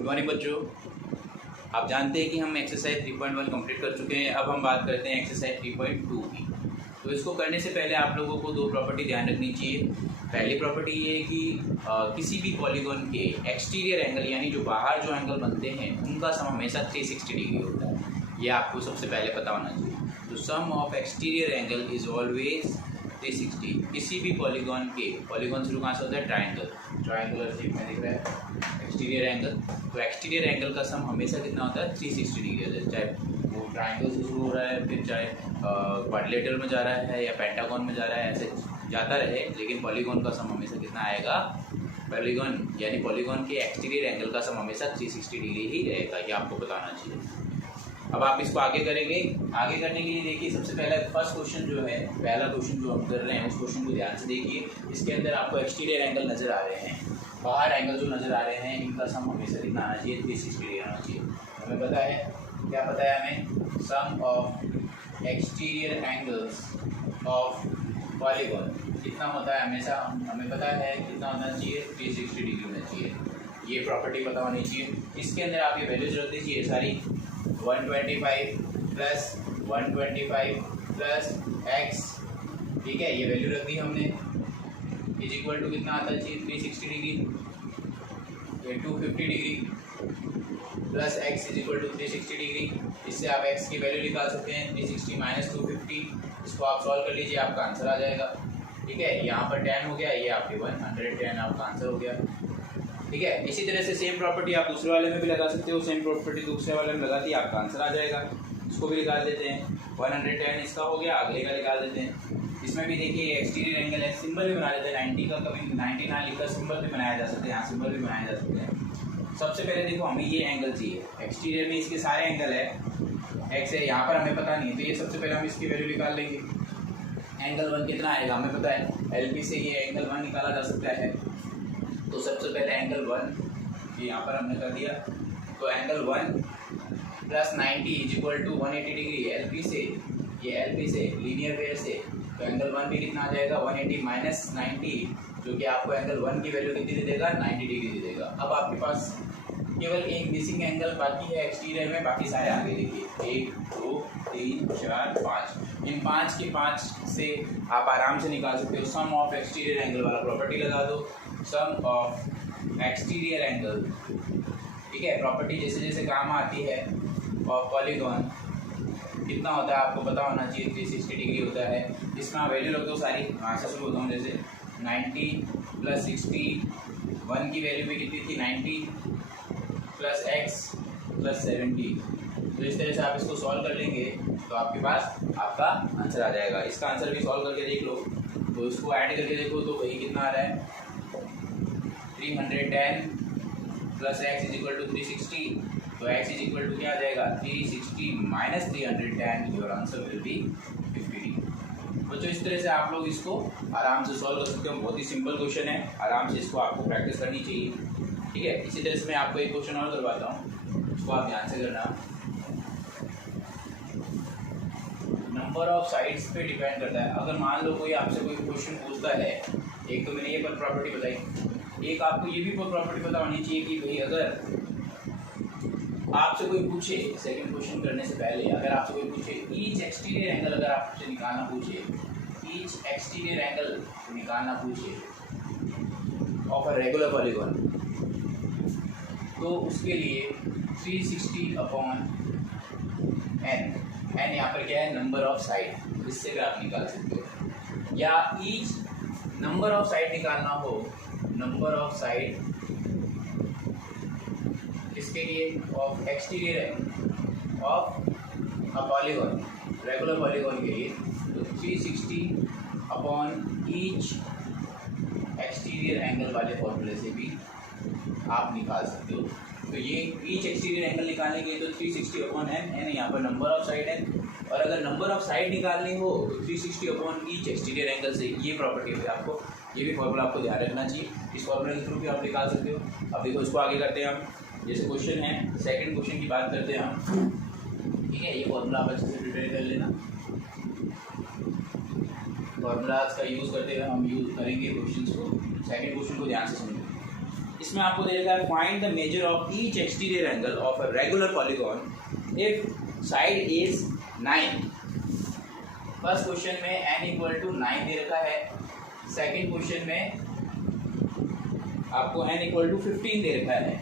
Good morning बच्चों। आप जानते हैं कि हम एक्सरसाइज 3.1 कंप्लीट कर चुके हैं। अब हम बात करते हैं एक्सरसाइज 3.2 की। तो इसको करने से पहले आप लोगों को दो प्रॉपर्टी ध्यान रखनी चाहिए। पहली प्रॉपर्टी ये है कि किसी भी पॉलीगॉन के एक्सटीरियर एंगल यानी जो बाहर जो एंगल बनते हैं उनका सम हमेशा 360 डिग्री होता है। ये आपको सबसे पहले पता होना चाहिए। तो sum of exterior angle is always 360। किसी भी पॉलीगॉन के, पॉलीगॉन शुरू कहाँ से होता है? ट्रायंगुलर शेप में दिख रहा है एक्सटीरियर एंगल। तो एक्सटीरियर एंगल का सम हमेशा कितना होता है? 360 डिग्री होता है। चाहे वो ट्रायंगल से शुरू हो रहा है, फिर चाहे क्वाड्रिलेटरल में जा रहा है या पेंटागन में जा रहा है, ऐसे जाता रहे, लेकिन पॉलीगॉन का सम हमेशा कितना आएगा? पॉलीगॉन यानी पॉलीगॉन के एक्सटीरियर एंगल का सम हमेशा 360 डिग्री ही रहेगा। ये आपको बताना चाहिए। अब आप इसको आगे करेंगे। आगे करने के लिए देखिए, सबसे पहला फर्स्ट क्वेश्चन जो है, पहला क्वेश्चन जो हम कर रहे हैं उस क्वेश्चन को ध्यान से देखिए। इसके अंदर आपको एक्सटीरियर एंगल नज़र आ रहे हैं, बाहर एंगल जो नज़र आ रहे हैं इनका सम हमेशा कितना आना चाहिए? 360 डिग्री आना चाहिए। हमें पता है, क्या पता है हमें? Sum of exterior angles of polygon कितना होता है? हमेशा हमें पता है कितना होना चाहिए? 360 डिग्री होना चाहिए। ये प्रॉपर्टी पता होनी चाहिए। इसके अंदर आप ये वैल्यूज रख दीजिए सारी। 125 प्लस 125 प्लस x, ठीक है, ये वैल्यू रख दी हमने। इज इक्वल टू कितना आता चाहिए? 360 डिग्री, ये 250 degree plus x is equal to 360 degree. इससे आप x की वैल्यू निकाल सकते हैं 360 माइनस 250। इसको आप सॉल्व कर लीजिए, आपका आंसर आ जाएगा। ठीक है, यहाँ पर 10 हो गया, ये आपके 110 आपका आंसर हो गया। ठीक है, इसी तरह से सेम प्रॉपर्टी आप दूसरे वाले में भी लगा सकते हो। सेम प्रॉपर्टी दूसरे वाले में लगाती है, आपका आंसर आ जाएगा। इसको भी निकाल देते हैं। 110 इसका हो गया, अगले का निकाल देते हैं। इसमें भी देखिए एक्सटीरियर एंगल है, सिंबल भी बना देते हैं 90 का। कभी 90 ना लिखकर सिंबल भी बनाया जा सकते हैं, यहाँ सिंबल भी बनाए जा सकते हैं। सबसे पहले देखो, हमें ये एंगल चाहिए। एक्सटीरियर में इसके सारे एंगल है, एक्स है, यहाँ पर हमें पता नहीं, तो ये सबसे पहले हम इसकी वैल्यू निकाल लेंगे। एंगल 1 कितना आएगा हमें पता है, LP से ये एंगल 1 निकाला जा सकता है। तो सबसे पहले एंगल 1 ये यहाँ पर हमने कर दिया। तो angle 1 plus 90 is equal to 180 degree. LP से, ये LP से लीनियर पेयर से, तो एंगल 1 भी कितना आ जाएगा? 180 माइनस 90, जो कि आपको एंगल 1 की वैल्यू कितनी दे देगा? 90 डिग्री दे देगा। अब आपके पास केवल एक मिसिंग एंगल बाकी है एक्सटीरियर में, बाकी सारे आगे देखिए। 1 2 3 4 5, इन 5 के 5 से आप आराम से निकाल सकते हो। सम ऑफ एक्सटीरियर एंगल वाला प्रॉपर्टी लगा दो। सम ऑफ एक्सटीरियर एंगल, ठीक है, प्रॉपर्टी जैसे जैसे काम आती है। और पॉलीगॉन कितना होता है आपको पता होना चाहिए? 360 डिग्री होता है। इसमें आप वैल्यू रख दो सारी। वहाँ से शुरू होता हूँ, जैसे 90 प्लस 60, 1 की वैल्यू भी कितनी थी? 90 प्लस x प्लस 70। तो इस तरह से आप इसको सॉल्व कर लेंगे तो आपके पास आपका आंसर आ जाएगा। इसका आंसर भी सॉल्व करके देख लो, तो इसको ऐड करके देखो तो वही कितना आ रहा है? 310 plus x is equal to 360। तो x इज इक्वल टू क्या आ जाएगा? 360 minus 310। Your answer will be 50। बच्चों, इस तरह से आप लोग इसको आराम से सॉल्व कर सकते हो। बहुत ही सिंपल क्वेश्चन है, आराम से इसको आपको प्रैक्टिस करनी चाहिए। ठीक है, इसी तरह से मैं आपको एक क्वेश्चन और करवाता हूँ, उसको आप ध्यान से करना। नंबर ऑफ साइड्स पे डिपेंड करता है। अगर मान लो कोई आपसे कोई क्वेश्चन पूछता है, एक तो मैंने ये पर प्रॉपर्टी बताई, एक आपको ये भी प्रॉपर्टी पता होनी चाहिए कि भाई अगर आपसे कोई पूछे, सेकंड क्वेश्चन करने से पहले अगर आपसे कोई पूछे ईच एक्सटीरियर एंगल, अगर आपसे निकालना पूछे, ईच एक्सटीरियर एंगल निकालना पूछे ऑफ अ रेगुलर पॉलीगॉन, तो उसके लिए 360 अपॉन n, n यहाँ पर क्या है? नंबर ऑफ साइड, इससे भी आप निकाल सकते हो। या ईच नंबर ऑफ साइड निकालना हो, नंबर ऑफ साइड इसके लिए of exterior of a polygon, regular polygon के लिए, तो 360 अपॉन ईच एक्सटीरियर एंगल वाले फॉर्मूले से भी आप निकाल सकते हो। तो ये ईच एक्सटीरियर एंगल निकालने के लिए तो 360 अपॉन n यहाँ पर नंबर ऑफ साइड है। और अगर नंबर ऑफ साइड निकालनी हो तो 360 अपॉन ईच एक्सटीरियर एंगल से, ये प्रॉपर्टी है आपको, ये भी फॉर्मूला आपको ध्यान रखना चाहिए। इस फॉर्मूले के थ्रू भी आप निकाल सकते हो। अब देखो, इसको आगे करते हैं हम। जैसे क्वेश्चन है, सेकंड क्वेश्चन की बात करते हैं हम। ठीक है, ये फॉर्मूला आप अच्छे से प्रिपेयर कर लेना। फॉर्मूलाज का यूज़ करते हुए हम यूज़ करेंगे क्वेश्चन को। सेकंड क्वेश्चन को ध्यान से सुनिए। इसमें आपको दे रखा है find the measure of each exterior angle of a regular polygon if side is 9। First question में n इक्वल टू 9 दे रखा है, सेकंड क्वेश्चन में आपको n इक्वल टू 15 दे रखा है।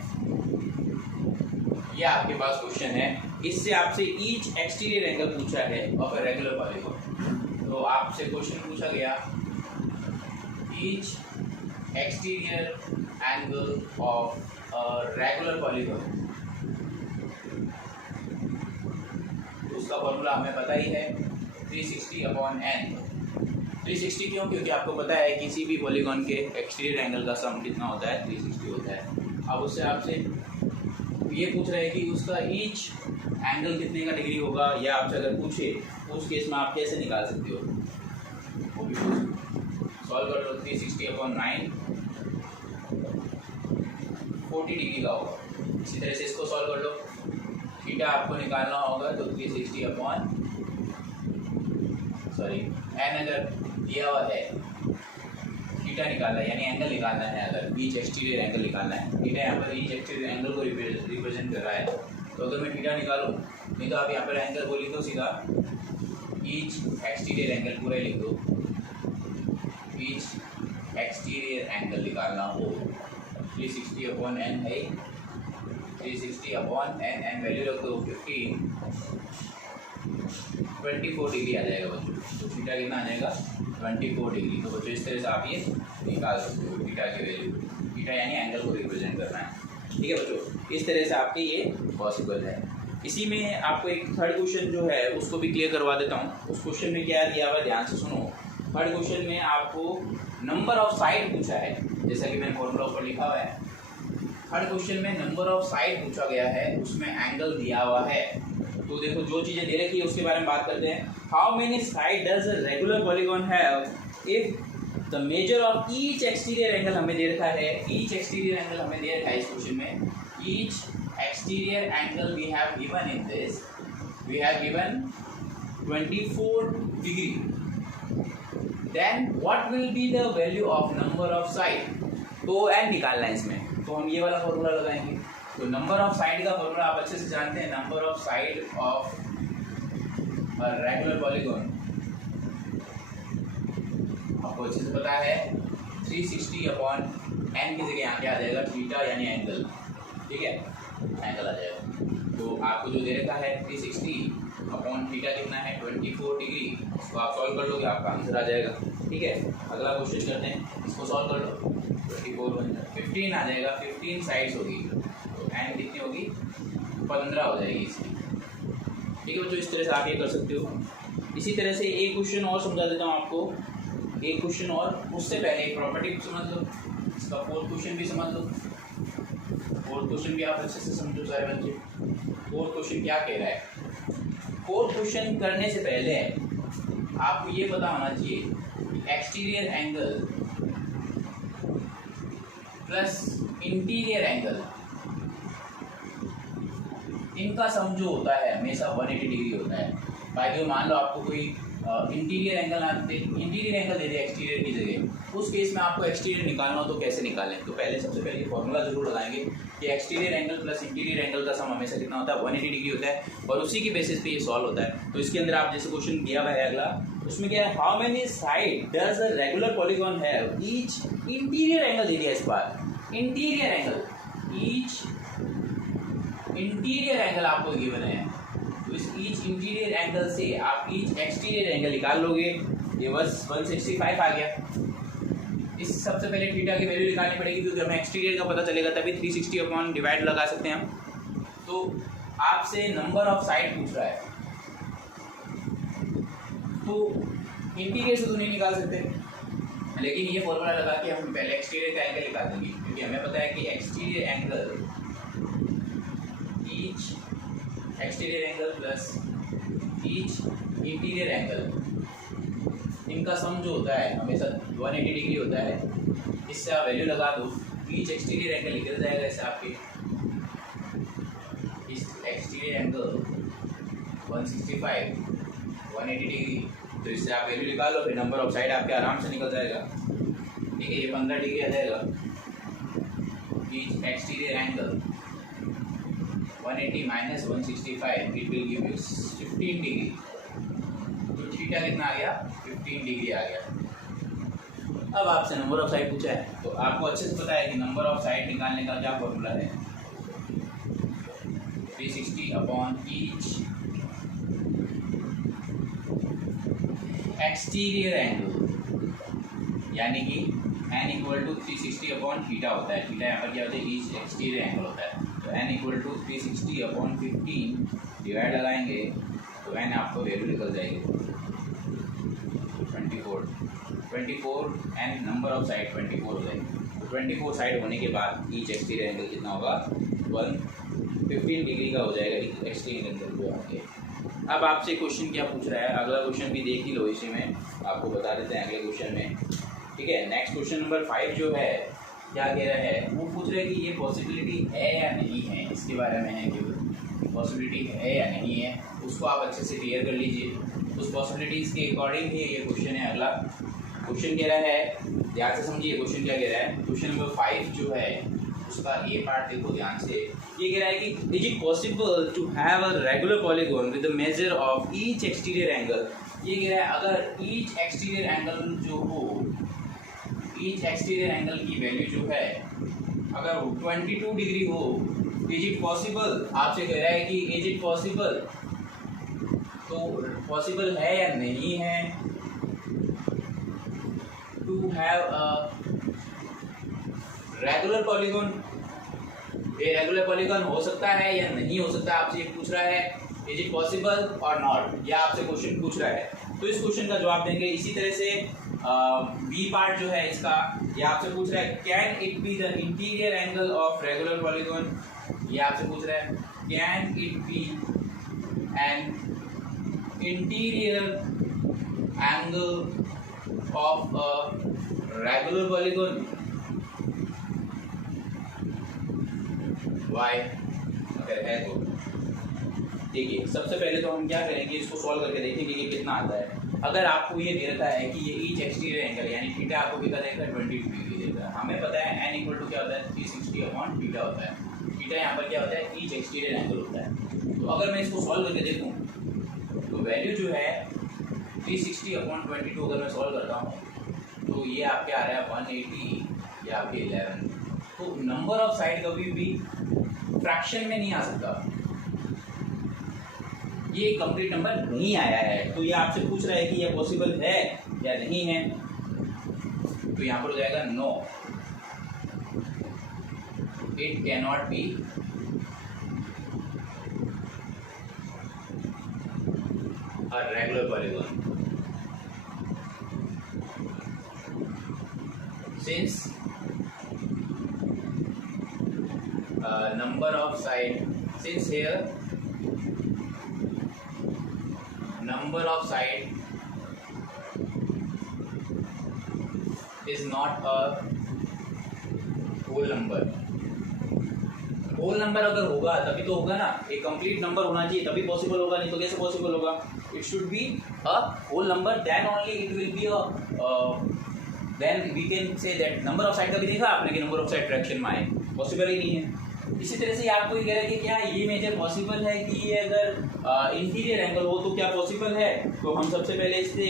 ये आपके पास क्वेश्चन है, इससे आपसे ईच एक्सटीरियर एंगल पूछा है ऑफ अ रेगुलर पॉलीगॉन। तो आपसे क्वेश्चन पूछा गया each exterior angle of a regular polygon, उसका फॉर्मूला हमें पता ही है 360/n। 360 क्यों? क्योंकि आपको पता है किसी भी पॉलीगॉन के एक्सटीरियर एंगल का सम कितना होता है, 360 होता है। अब उससे आपसे ये पूछ रहे हैं कि उसका ईच एंगल कितने का डिग्री होगा, या आपसे अगर पूछे उस केस में आप कैसे निकाल सकते हो, वो भी सॉल्व कर लो। 360/9 40 डिग्री का होगा। इसी तरह से इसको सॉल्व कर लो। थीटा आपको निकालना होगा तो 360 n अगर दिया हुआ है, थीटा निकालना है यानी एंगल निकालना है, अगर ईच एक्सटीरियर एंगल निकालना है, थीटा यहाँ पर ईच एक्सटीरियर एंगल को रिप्रेजेंट कर रहा है। तो अगर मैं थीटा निकालूँ, नहीं तो आप यहाँ पर एंगल को लिख दो सीधा, ईच एक्सटीरियर एंगल पूरा लिख दो। ईच एक्सटीरियर एंगल निकालना हो 360/n है, 360/n वैल्यू रख दो 24 डिग्री आ जाएगा बच्चों। तो थीटा कितना आ जाएगा 24 डिग्री। तो बच्चों इस तरह से आप ये निकाल सकते हो थीटा की वैल्यू। थीटा यानी एंगल को रिप्रेजेंट करना है, ठीक है बच्चों। इस तरह से आपके ये पॉसिबल है। इसी में आपको एक थर्ड क्वेश्चन जो है उसको भी क्लियर करवा देता हूँ। उस क्वेश्चन में क्या दिया हुआ है, ध्यान से सुनो। थर्ड क्वेश्चन में आपको नंबर ऑफ साइड पूछा है, जैसा कि मैंने फॉर्मूला ऊपर लिखा हुआ है। थर्ड क्वेश्चन में नंबर ऑफ साइड पूछा गया है, उसमें एंगल दिया हुआ है। तो देखो जो चीज़ें दे रखी है उसके बारे में बात करते हैं। How many side does a regular polygon have if the measure of each exterior angle हमें दे रखा है। ईच एक्सटीरियर एंगल हमें दे रखा है इस क्वेश्चन में। Each exterior angle we have given in this, we have given 24 degree. Then what will be the value of number of side? तो n निकालना है इसमें, तो हम ये वाला फॉर्मूला लगाएंगे। तो नंबर ऑफ साइड का फॉर्मूला आप अच्छे से जानते हैं। Number of side of a regular polygon आपको अच्छे से पता है 360/n की जगह यहाँ क्या आ जाएगा, थीटा यानी एंगल, ठीक है, एंगल आ जाएगा। तो आपको जो दे रखा है 360/थीटा कितना है 24 डिग्री। इसको आप सॉल्व कर लोगे, आपका आंसर आ जाएगा, ठीक है। अगला क्वेश्चन करते हैं, इसको सॉल्व कर लो। 24 15 आ जाएगा, 15 साइड्स होगी, तो एन कितनी होगी 15 हो जाएगी इसकी, ठीक है बच्चों। इस तरह से आप ये कर सकते हो। इसी तरह से एक क्वेश्चन और समझा देता हूँ आपको, एक क्वेश्चन और। उससे पहले एक प्रॉपर्टी समझ लो, इसका फोर्थ क्वेश्चन भी समझ लो। फोर्थ क्वेश्चन भी आप अच्छे से समझो सारे बच्चे। फोर्थ क्वेश्चन क्या कह रहा है? फोर्थ क्वेश्चन करने से पहले आपको ये पता होना चाहिए exterior angle plus interior angle, इनका सम जो होता है हमेशा 180 डिग्री होता है। बाकी मान लो आपको कोई इंटीरियर एंगल दे दे एक्सटीरियर की जगह, उस केस में आपको एक्सटीरियर निकालना हो तो कैसे निकालें? तो पहले सबसे पहले फॉर्मूला जरूर लगाएंगे कि exterior angle plus interior angle का सम हमेशा कितना होता है 180 डिग्री होता है, और उसी की बेसिस पे ये सॉल्व होता है। तो इसके अंदर आप जैसे क्वेश्चन दिया हुआ है अगला, उसमें क्या है, how many side does a regular polygon have each interior angle दे दिया इस बार, interior angle, each interior angle आपको गिवन है। तो इस ईच इंटीरियर एंगल से आप ईच एक्सटीरियर एंगल निकाल लोगे, ये बस 165 आ गया। इस सबसे पहले थीटा की वैल्यू निकालनी पड़ेगी, क्योंकि हमें एक्सटीरियर का पता चलेगा तभी 360 डिवाइड लगा सकते हैं हम। तो आपसे नंबर ऑफ साइड पूछ रहा है, तो इंटीरियर से तो नहीं निकाल सकते, लेकिन ये फॉर्मूला लगा के हम पहले एक्सटीरियर का एंगल निकाल देंगे, क्योंकि हमें पता है कि exterior angle, each exterior angle plus each interior angle, इनका सम जो होता है हमेशा 180 डिग्री होता है। इससे आप वैल्यू लगा दो, ईच एक्सटीरियर एंगल निकल जाएगा ऐसे आपके, इस एक्सटीरियर एंगल 165 180 डिग्री, तो इससे आप वैल्यू निकाल लो, फिर नंबर ऑफ साइड आपके आराम से निकल जाएगा, ठीक है। ये 15 डिग्री आ जाएगा, each exterior angle 180 minus 165 it will give you 15 degree. तो थीटा कितना आ गया? 15 डिग्री आ गया। अब आपसे नंबर ऑफ साइड पूछा है तो आपको अच्छे से पता है कि नंबर ऑफ साइड निकालने का क्या फॉर्मूला है, 360 अपॉन ईच एक्सटीरियर एंगल, यानी कि n equal to 360 upon theta होता है। थीटा यहाँ पर क्या होता है? ईच एक्सटीरियर एंगल होता है। तो n equal to 360 upon 15 divide लगाएंगे तो n आपको वैल्यू निकल जाएगी 24 एंड नंबर ऑफ साइड 24 हो जाएगी। तो 24 साइड होने के बाद ईच एक्सटीरियर एंगल कितना होगा? 115 डिग्री का हो जाएगा एक्सटीरियर एंगल को आके। अब आपसे क्वेश्चन क्या पूछ रहा है, अगला क्वेश्चन भी देख ही लो, इसी में आपको बता देते हैं अगले क्वेश्चन में। ठीक है, नेक्स्ट क्वेश्चन नंबर 5 जो है क्या कह रहा है, वो पूछ रहा है कि ये पॉसिबिलिटी है या नहीं है, इसके बारे में है कि पॉसिबिलिटी है या नहीं है, उसको आप अच्छे से क्लियर कर लीजिए। उस पॉसिबिलिटीज़ के अकॉर्डिंग ही ये क्वेश्चन है। अगला क्वेश्चन कह रहा है, ध्यान से समझिए क्वेश्चन क्या कह रहा है। क्वेश्चन नंबर 5 जो है उसका ये पार्ट देखो ध्यान से। ये कह रहा है कि is it possible to have a regular polygon with the measure of each exterior angle. ये कह रहा है अगर ईच एक्सटीरियर एंगल जो हो, ईच एक्सटीरियर एंगल की वैल्यू जो है अगर 22 डिग्री हो, इज इट पॉसिबल, आपसे कह रहा है कि इज इट पॉसिबल, तो पॉसिबल है या नहीं है to have a regular polygon. ये रेगुलर पॉलीगॉन हो सकता है या नहीं हो सकता, आपसे ये पूछ रहा है इज इट पॉसिबल और नॉट, या आपसे क्वेश्चन पूछ रहा है। तो इस क्वेश्चन का जवाब देंगे। इसी तरह से बी पार्ट जो है इसका, ये आपसे पूछ रहा है can it be the interior angle of regular polygon. ये आपसे पूछ रहा है can it be an interior angle of a regular polygon. Why अगर है तो देखिए, सबसे पहले तो हम क्या करेंगे, इसको सॉल्व करके देखेंगे कि कितना आता है। अगर आपको ये दे रखा है कि ये ईच एक्सटीरियर एंगल यानी थीटा आपको कितना देगा? 22 डिग्री देगा। हमें पता है n इक्वल टू क्या होता है? 360 अपॉन थीटा होता है। थीटा यहाँ पर क्या होता है? ईच एक्सटीरियर एंगल होता है। तो अगर मैं इसको सॉल्व करके देखूँ तो वैल्यू जो है 360 अपॉन 22 अगर मैं सॉल्व करता हूँ तो ये आपके आ रहा है 180 या आपके 11। तो नंबर ऑफ साइड कभी भी फ्रैक्शन में नहीं आ सकता, ये कंप्लीट नंबर नहीं आया है। तो ये आपसे पूछ रहा है कि ये पॉसिबल है या नहीं है, तो यहाँ पर हो जाएगा no, it can not be a regular polygon since number of side, since here number of side is not a whole number। Whole number अगर होगा तभी तो होगा ना, एक कंप्लीट नंबर होना चाहिए तभी पॉसिबल होगा, नहीं तो कैसे पॉसिबल होगा? It should be a whole number, then only it will be a, then we can say that number of side. कभी देखा आपने कि नंबर ऑफ साइड फ्रैक्शन में आए? पॉसिबल ही नहीं है। इसी तरह से आपको ये कह रहा है कि क्या ये मेजर पॉसिबल है कि ये अगर इंटीरियर एंगल हो तो क्या पॉसिबल है? तो हम सबसे पहले इससे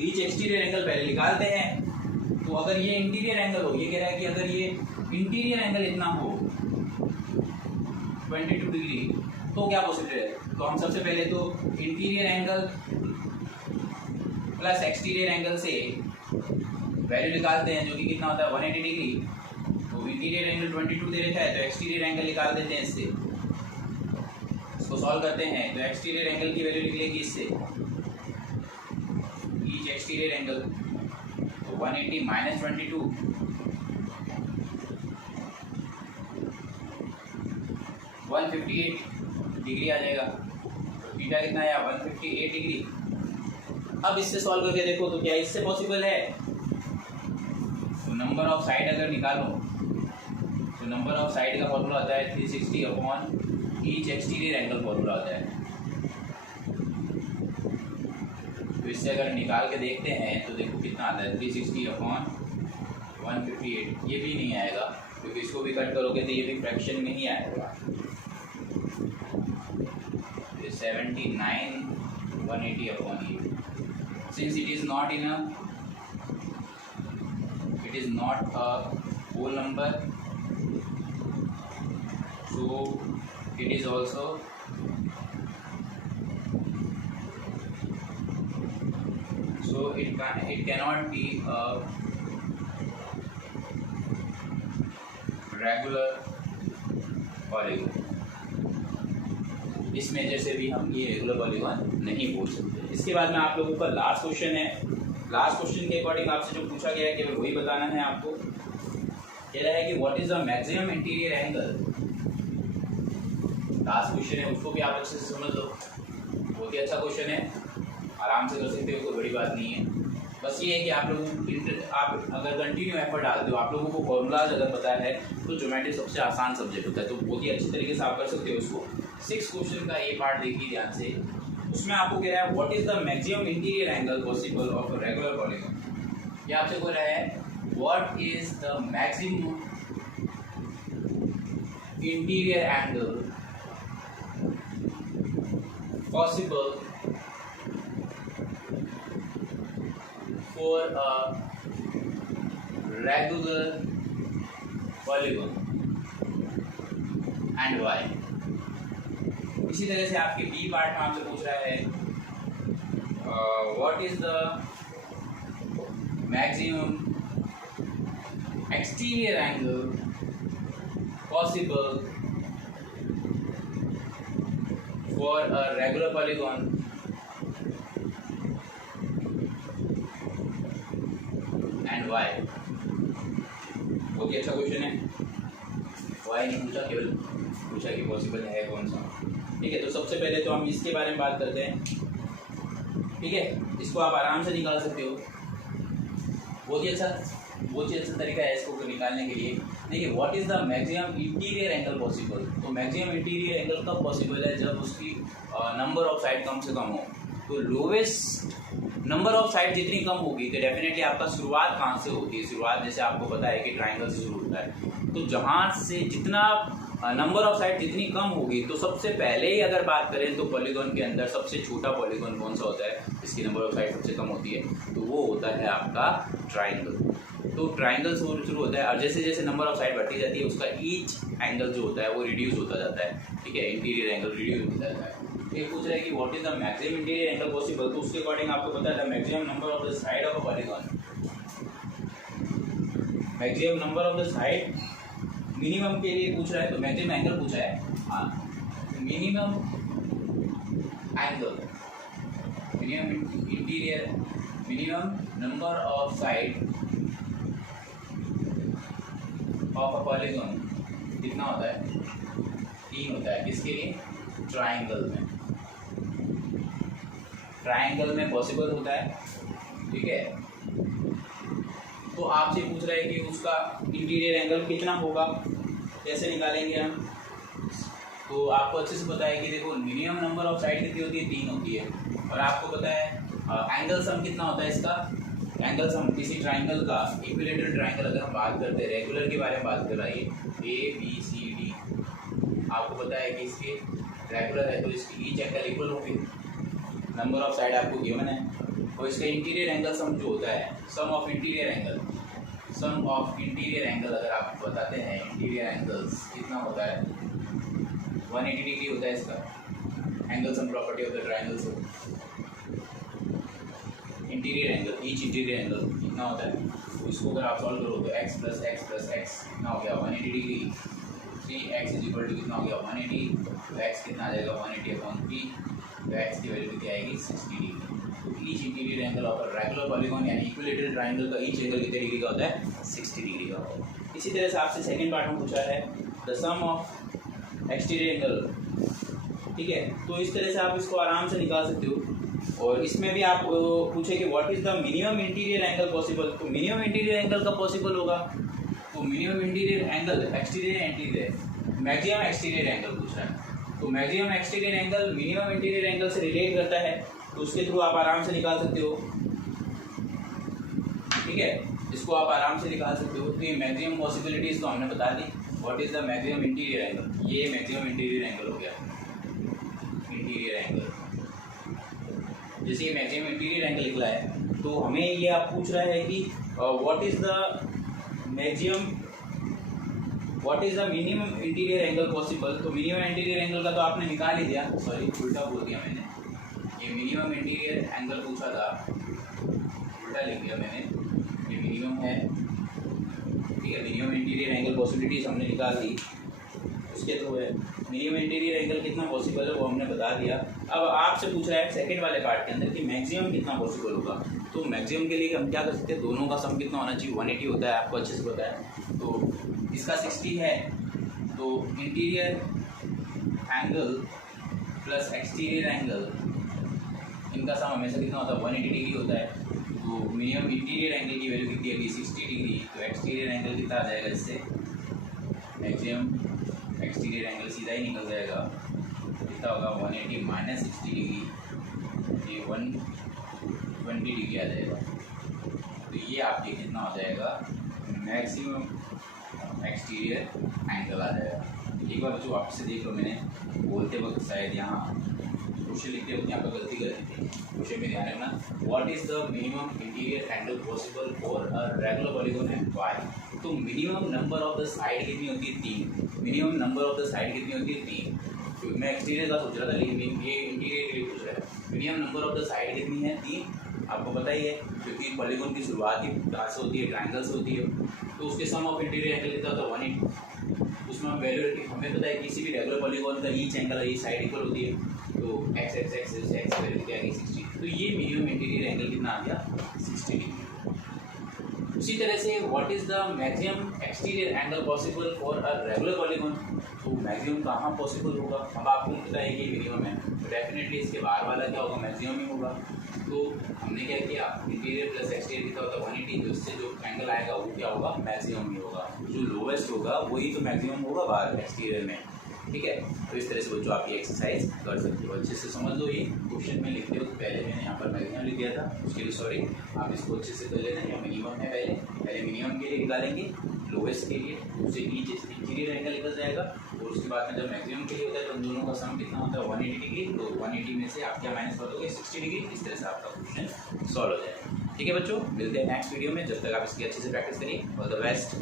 ईच एक्सटीरियर एंगल पहले निकालते हैं। तो अगर ये इंटीरियर एंगल हो, ये कह रहा है कि अगर ये इंटीरियर एंगल इतना हो 22 डिग्री तो क्या पॉसिबल है? तो हम सबसे पहले तो interior angle plus exterior angle से वैल्यू निकालते हैं जो कि कितना होता है? 180 डिग्री। तो इंटीरियर एंगल 22 दे रखा है तो एक्सटीरियर एंगल निकाल देते हैं इससे, इसको सॉल्व करते हैं तो एक्सटीरियर एंगल की वैल्यू निकलेगी इससे ईच एक्सटीरियर एंगल, तो 180 माइनस 22 158 डिग्री आ जाएगा। तो थीटा कितना आया? 158 डिग्री। अब इससे सॉल्व करके देखो तो क्या इससे पॉसिबल है? तो नंबर ऑफ साइड अगर निकालो तो नंबर ऑफ साइड का फॉर्मूला होता है 360 upon each exterior angle formula होता है। तो इससे अगर निकाल के देखते हैं तो देखो कितना आता है? 360 अपॉन 158, ये भी नहीं आएगा क्योंकि इसको भी कट करोगे तो ये भी फ्रैक्शन में ही आएगा। 79 180/8, since it is not a whole number, so it is also it cannot be a regular polygon। इस मेजर से भी हम ये रेगुलर पॉलीगॉन नहीं बोल सकते। इसके बाद में आप लोगों का लास्ट क्वेश्चन है। लास्ट क्वेश्चन के अकॉर्डिंग आपसे जो पूछा गया है केवल वही बताना है आपको। कह रहा है कि what is the maximum interior angle. Last question है, उसको भी आप अच्छे से समझ लो। बहुत ही अच्छा क्वेश्चन है, आराम से कर सकते हो, कोई बड़ी बात नहीं है। बस ये है कि आप लोगों आप अगर कंटिन्यू एफर्ट डालते हो, आप लोगों को फॉर्मूलाज अगर पता है तो ज्योमेट्री सबसे आसान सब्जेक्ट होता है, तो बहुत ही अच्छी तरीके से आप कर सकते हो उसको। 6 क्वेश्चन का ये पार्ट देखिए ध्यान से। उसमें आपको कह रहा है what is the maximum interior angle possible of a regular polygon. ये आपसे बोल रहा है what is the maximum interior angle possible for a regular polygon and why। इसी तरह से आपके बी पार्ट में आपसे पूछ रहा है what is the maximum exterior angle possible for a regular polygon and why। बहुत ही अच्छा क्वेश्चन है। वाई नहीं पूछा, केवल पूछा कि पॉसिबल है कौन सा। ठीक है, तो सबसे पहले तो हम इसके बारे में बात करते हैं। ठीक है, इसको आप आराम से निकाल सकते हो। बहुत ही अच्छा तरीका है इसको निकालने के लिए। देखिए what is the maximum interior angle possible. तो मैक्सिमम इंटीरियर एंगल कब पॉसिबल है, जब उसकी नंबर ऑफ साइड कम से कम हो। तो लोवेस्ट नंबर ऑफ साइड जितनी कम होगी तो डेफिनेटली आपका शुरुआत कहाँ से होती है। शुरुआत जैसे आपको पता है कि ट्राइंगल से शुरू होता है, तो जहाँ से जितना नंबर ऑफ साइड जितनी कम होगी, तो सबसे पहले ही अगर बात करें तो पॉलीगॉन के अंदर सबसे छोटा पॉलीगॉन कौन सा होता है, इसकी नंबर ऑफ साइड सबसे कम होती है, तो वो होता है आपका ट्राइंगल। तो ट्राइंगल से शुरू होता है और जैसे जैसे नंबर ऑफ साइड बढ़ती जाती है उसका ईच एंगल जो होता है वो रिड्यूस होता जाता है। ठीक है, इंटीरियर एंगल रिड्यूस होता जाता है। ये पूछ रहा है कि what is the maximum interior angle possible. तो उसके अकॉर्डिंग आपको पता है maximum number of the side of a polygon, maximum number of the side. Minimum के लिए पूछ रहा है तो मैक्सिमम एंगल पूछा है। हाँ, minimum angle, minimum interior, minimum number of side of a polygon कितना होता है, 3 होता है। किसके लिए, ट्राइंगल में। ट्राइंगल में पॉसिबल होता है। ठीक है, तो आपसे पूछ रहा है कि उसका इंटीरियर एंगल कितना होगा, कैसे निकालेंगे हम। तो आपको अच्छे से पता है कि देखो मिनिमम नंबर ऑफ साइड कितनी होती है, 3 होती है। और आपको पता है एंगल सम कितना होता है इसका। एंगल सम किसी ट्राइंगल का, इक्विलेटरल ट्राइंगल अगर हम बात करते हैं, रेगुलर के बारे में बात कर रहा है, ABCD, आपको पता है कि इसके रेगुलर है तो इसकी ईच एंगल इक्वल होगी। नंबर ऑफ साइड आपको गिवन है और इसका इंटीरियर एंगल सम जो होता है, sum of interior angle, sum of interior angle अगर आप बताते हैं, इंटीरियर एंगल्स कितना होता है, 180 डिग्री होता है इसका angle sum property of the triangle. से interior angle, each interior angle कितना होता है, तो इसको अगर आप सॉल्व करो तो x प्लस एक्स कितना हो गया, 180 degree. 3x is equal to कितना हो गया, 180। तो x कितना आ जाएगा, 180/3। तो x की वैल्यू कितनी आएगी, 60 डिग्री। तो each interior angle of regular polygon यानी इक्विलेटरल ट्राइंगल का ईच एंगल कितने डिग्री का होता है, 60 डिग्री का होता है। इसी तरह से आपसे सेकंड पार्ट में पूछा है the sum of exterior angle. ठीक है, तो इस तरह से आप इसको आराम से निकाल सकते हो। और इसमें भी आप पूछे कि what is the minimum interior angle possible. तो मिनिमम इंटीरियर एंगल कब पॉसिबल होगा, तो minimum interior angle exterior interior, maximum exterior angle पूछ रहा है। तो maximum exterior angle minimum interior angle से रिलेट करता है, तो उसके थ्रू आप आराम से निकाल सकते हो। ठीक है, इसको आप आराम से निकाल सकते हो। तो ये मैक्सिमम पॉसिबिलिटीज तो हमने बता दी। What is the maximum interior angle, ये मैक्सिमम इंटीरियर एंगल हो गया, इंटीरियर एंगल। जैसे ये मैक्सिमम इंटीरियर एंगल निकला है तो हमें ये आप पूछ रहा है कि what is the maximum, what is the minimum interior angle possible. तो मिनिमम इंटीरियर एंगल का तो आपने निकाल ही दिया, सॉरी उल्टा बोल दिया मैंने, ये मिनिमम इंटीरियर एंगल पूछा था, उल्टा लिख दिया मैंने, ये मिनिमम है, ठीक है। मिनिमम इंटीरियर एंगल पॉसिबिलिटीज हमने निकाल दी, उसके थ्रू है। मिनिमम इंटीरियर एंगल कितना पॉसिबल है वो हमने बता दिया। अब आपसे पूछ रहा है सेकंड वाले पार्ट के अंदर कि मैक्सिमम कितना पॉसिबल होगा। तो मैक्सिमम के लिए हम क्या कर सकते हैं, दोनों का सम कितना होना चाहिए, 180 होता है, आपको अच्छे से पता है। तो इसका 60 है, तो interior angle plus exterior angle, इनका सम हमेशा कितना होता है, 180 डिग्री होता है। तो मिनिमम इंटीरियर एंगल की वैल्यू कितनी होगी, 60 डिग्री। तो एक्सटीरियर एंगल कितना आ जाएगा इससे, मैक्सिमम एक्सटीरियर एंगल सीधा ही निकल जाएगा, कितना होगा 180 माइनस 60 डिग्री, ये 120 डिग्री आ जाएगा। तो ये आपके कितना हो जाएगा, मैक्सिमम एक्सटीरियर एंगल आ जाएगा। एक बार बच्चों वापस से देख लो, मैंने बोलते वक्त शायद यहाँ क्वेश्चन लिखते वक्त यहाँ पर गलती कर दी थी, क्वेश्चन में ध्यान रखना। What is the minimum interior angle possible for a regular polygon and why. तो minimum number of the side कितनी होती है, 3। Minimum number of the side कितनी होती है, 3। तो मैं एक्सटीरियर का सोच रहा था लेकिन ये इंटीरियर के लिए पूछ रहा है। Minimum number of the side कितनी है, 3। आपको पता ही है क्योंकि पॉलीगॉन की शुरुआत ही कहाँ से होती है, ट्रायंगल से होती है। तो उसके सम ऑफ इंटीरियर एंगल कितना होता है, 180। उसमें हम वैल्यू रखी, हमें पता है किसी भी रेगुलर पॉलीगॉन का each angle each side equal होती है। तो x x x x value क्या आ गई, 60। तो ये मिनिमम इंटीरियर एंगल कितना आ गया, 60 डिग्री। उसी तरह से what is the maximum exterior angle possible for a regular polygon. तो मैक्सिमम कहाँ पॉसिबल होगा, अब आपको पता है कि मिनिमम है, तो डेफिनेटली इसके बाहर वाला क्या होगा, मैक्सिमम ही होगा। तो हमने क्या किया, इंटीरियर प्लस एक्सटीरियर कितना होता है, 180। तो इससे जो एंगल आएगा वो क्या होगा, मैक्सिमम ही होगा। जो लोवेस्ट होगा वही तो मैक्सिमम होगा बाहर एक्सटीरियर में, ठीक है। तो इस तरह से बच्चों आप ये एक्सरसाइज कर सकते हो, अच्छे से समझ लो। ये क्वेश्चन में लिखते हो तो पहले मैंने यहाँ पर मैक्सिमम लिख दिया था, उसके लिए सॉरी, आप इसको अच्छे से कर लेना। या मिनिमम है, पहले मिनिमम के लिए निकालेंगे, लोवेस्ट के लिए, उससे नीचे इंटीरियर एंगल निकल जाएगा, और उसके बाद में जब मैक्सिमम के लिए होता है तो दोनों का सम कितना होता है, 180 डिग्री। तो 180 में से आप क्या माइनस कर दोगे, 60 डिग्री। इस तरह से आपका क्वेश्चन सॉल्व हो जाएगा, ठीक है बच्चों। मिलते हैं नेक्स्ट वीडियो में, जब तक आप इसकी अच्छे से प्रैक्टिस करिए। All the best.